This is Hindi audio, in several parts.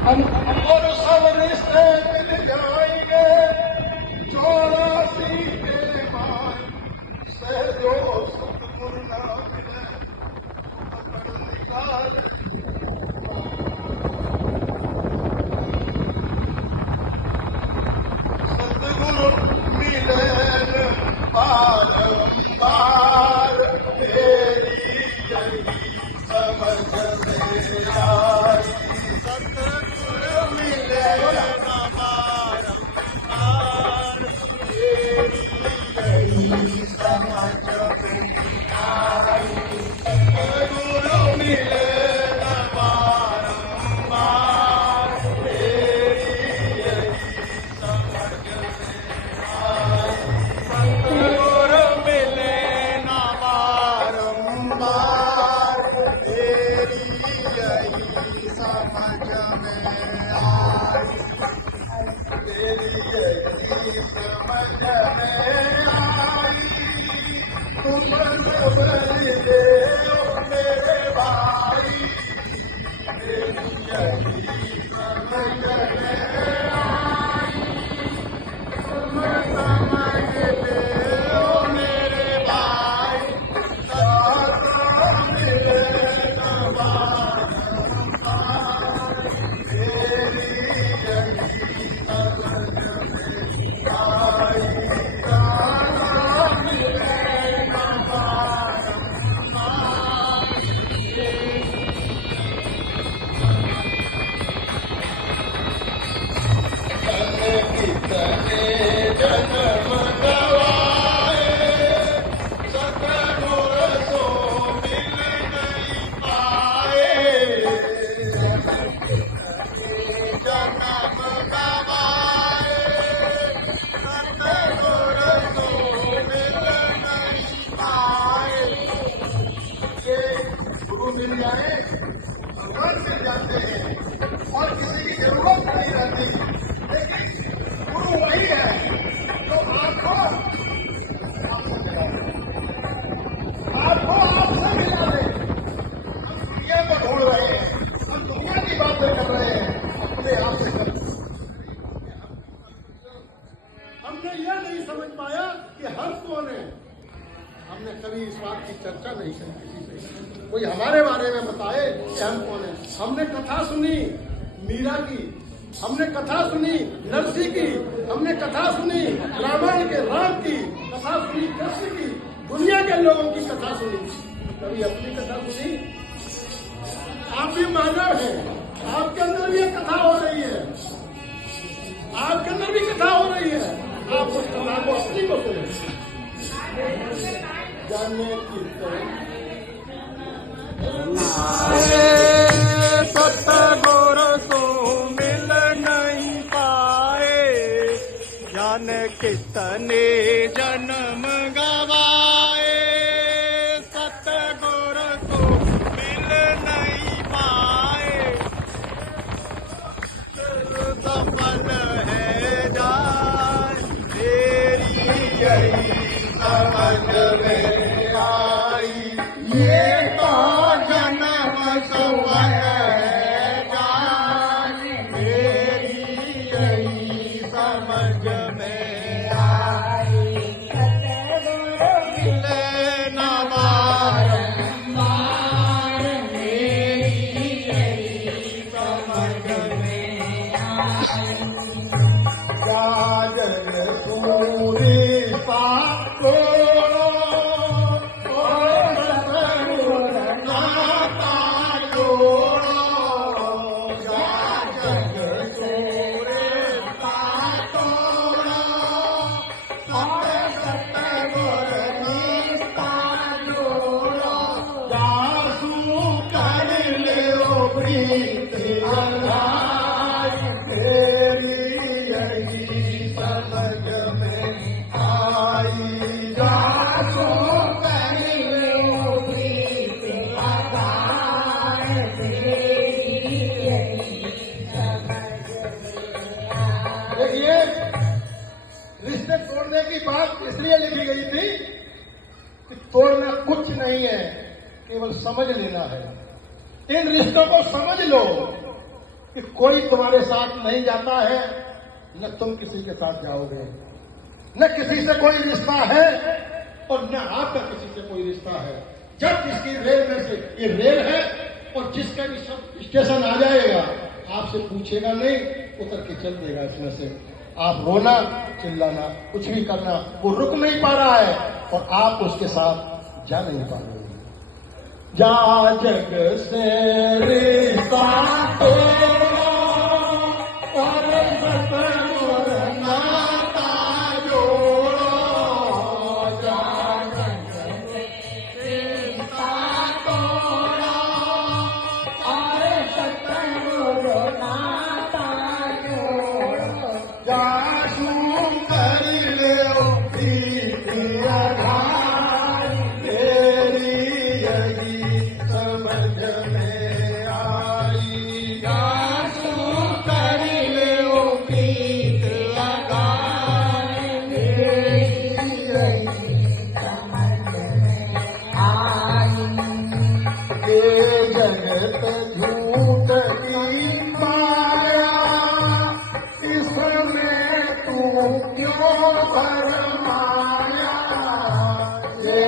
हम और सब रिश्ते मिल जाएंगे 84 के बाद से जो सतगुरु ना मिले पकड़ निकाल। सतगुरु मिले बारंबार तेरी यही समझ में आई। सतगुरु मिले बारंबार तेरी यही समझ में आई। सतगुरु मिले बारंबार तेरी यही समझ में आई। सतगुरु मिले ना बारंबार तेरी यही समझ में आई। तेरी यही समझ में आई। तुम सब दे मेरे भाई तेरी यही समझ में आई। तुम समझ ले ओ मेरे भाई साथ मिले न बारंबार तेरी यही समझ में आई। साथ मिले न बारंबार कितने जन्म गवाए सतगुरु को मिल नहीं पाए। जन्म गवाए सतगुरु को मिल नहीं पाए। ये गुरु मिल जाए भगवान मिल जाते हैं और किसी की जरूरत नहीं रहती। लेकिन गुरु वही है जो आपको आपसे मिला दे। हम दुनिया को ढूंढ रहे हैं, हम दुनिया की बातें कर रहे हैं, अपने आप से कर। हमने यह नहीं समझ पाया कि हम कौन है। हमने कभी इस बात की चर्चा नहीं की किसी से। कोई हमारे बारे में बताए कि हम कौन है। हमने कथा सुनी मीरा की, हमने कथा सुनी नरसिंह की, हमने कथा सुनी रामायण के राम की, कथा सुनी कृष्ण की, दुनिया के लोगों की कथा सुनी। कभी अपनी कथा सुनी? आप भी मानव हैं, आपके अंदर भी एक कथा हो रही है, आपके अंदर भी कथा हो रही है। आप उस कथा को अपनी को सुने। जाने की सतगुरु को मिल नहीं पाए। जाने कितने जन्म गवाए सतगुरु को मिल नहीं पाए। सफल है जान तेरी यही समझ में आई। ये तो जन्म सुवन है जान तेरी यही समझ में आई। सतगुरु मिले न बारंबार तेरी यही समझ में आई। गाजर पूरी पाको रिश्ते तोड़ने की बात इसलिए लिखी गई थी कि तोड़ना कुछ नहीं है, केवल समझ लेना है। इन रिश्तों को समझ लो, कि कोई तुम्हारे साथ नहीं जाता है, न तुम किसी के साथ जाओगे, न किसी से कोई रिश्ता है और न आपका किसी से कोई रिश्ता है। जब जिसकी रेल में से ये रेल है और जिसका भी सब स्टेशन आ जाएगा आपसे पूछेगा नहीं, उतर के चल देगा इसमें से। आप रोना चिल्लाना कुछ भी करना, वो रुक नहीं पा रहा है और आप उसके साथ जा नहीं पा रहे। जा जग से रिश्ता तोड़ो और सतगुर नाता जोड़ो। जा जग से रिश्ता तोड़ो और सतगुर नाता जोड़ो। जासू कर लो प्रीतिया धार, मेरी यही समझ में आई। जासू कर लो प्रीतिया धार, मेरी यही समझ में आई। ये जगत झूठ की माया, इसमें तू क्यों भरमाया। ये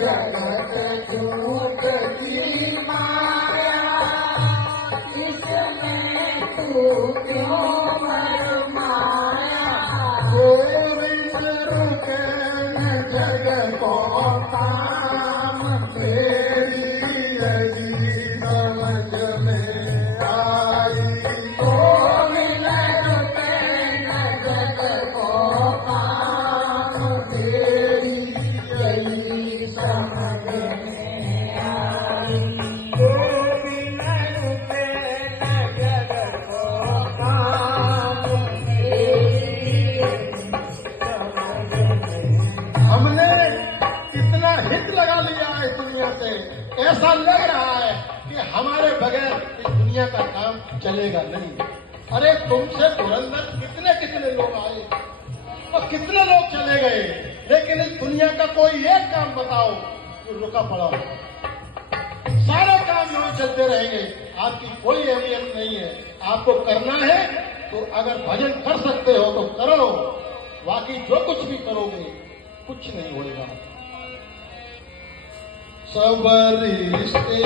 जगत झूठ की माया, इसमें तू क्यों भरमाया। रुके न जग को काम, मेरी यही समझ में आई। हमने इतना हित लगा लिया है इस दुनिया से, ऐसा लग रहा है कि हमारे बगैर इस दुनिया का काम चलेगा नहीं। अरे तुमसे धुरंधर कितने कितने लोग आए और कितने लोग चले गए, लेकिन इस दुनिया का कोई एक काम बताओ जो रुका पड़ा हो। सारे काम यूं चलते रहेंगे, आपकी कोई अहमियत नहीं है। आपको करना है तो अगर भजन कर सकते हो तो करो, बाकी जो कुछ भी करोगे कुछ नहीं होगा। सब रिश्ते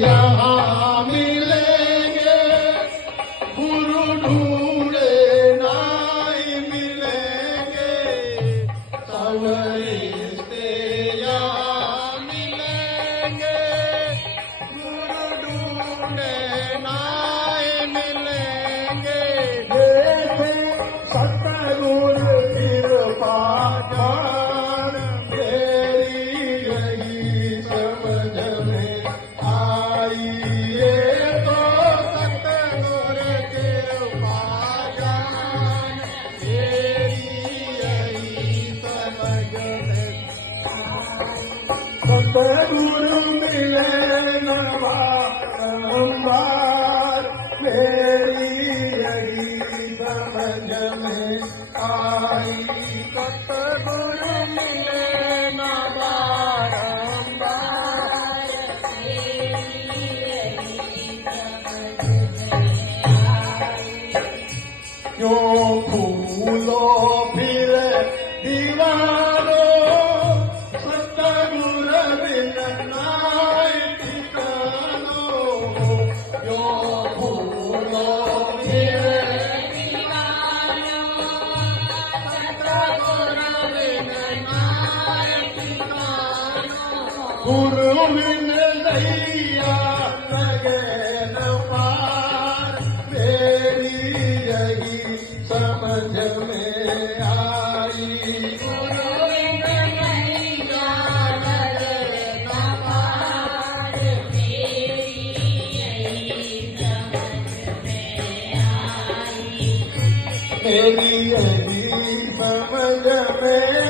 यहाँ मिलेंगे, गुरु ढूंढे नहीं मिलेंगे। सब रिश्ते यहाँ मिलेंगे, गुरु ढूंढे नहीं मिलेंगे। देखे सतगुर कृपा ज्ञान, मेरी यही समझ में आई। ये तो सतगुर कृपा ज्ञान, मेरी यही समझ में आई। सतगुरु मिले न बारंबार, मेरी यही समझ में आई। सतगुरु मिले न बारंबार, मेरी यही समझ में आई। क्यों फूलो फिर दीवारो, सतगुर बिन नाय ठिकानो। क्यों फूलो फिर दीवानो, सतगुर बिन नाय ठिकानो। गुरु बिन नैया लगे न पार, मेरी यही समझ में आई। गुरु बिन नैया लगे न पार, मेरी यही समझ में आई। मेरी यही समझ में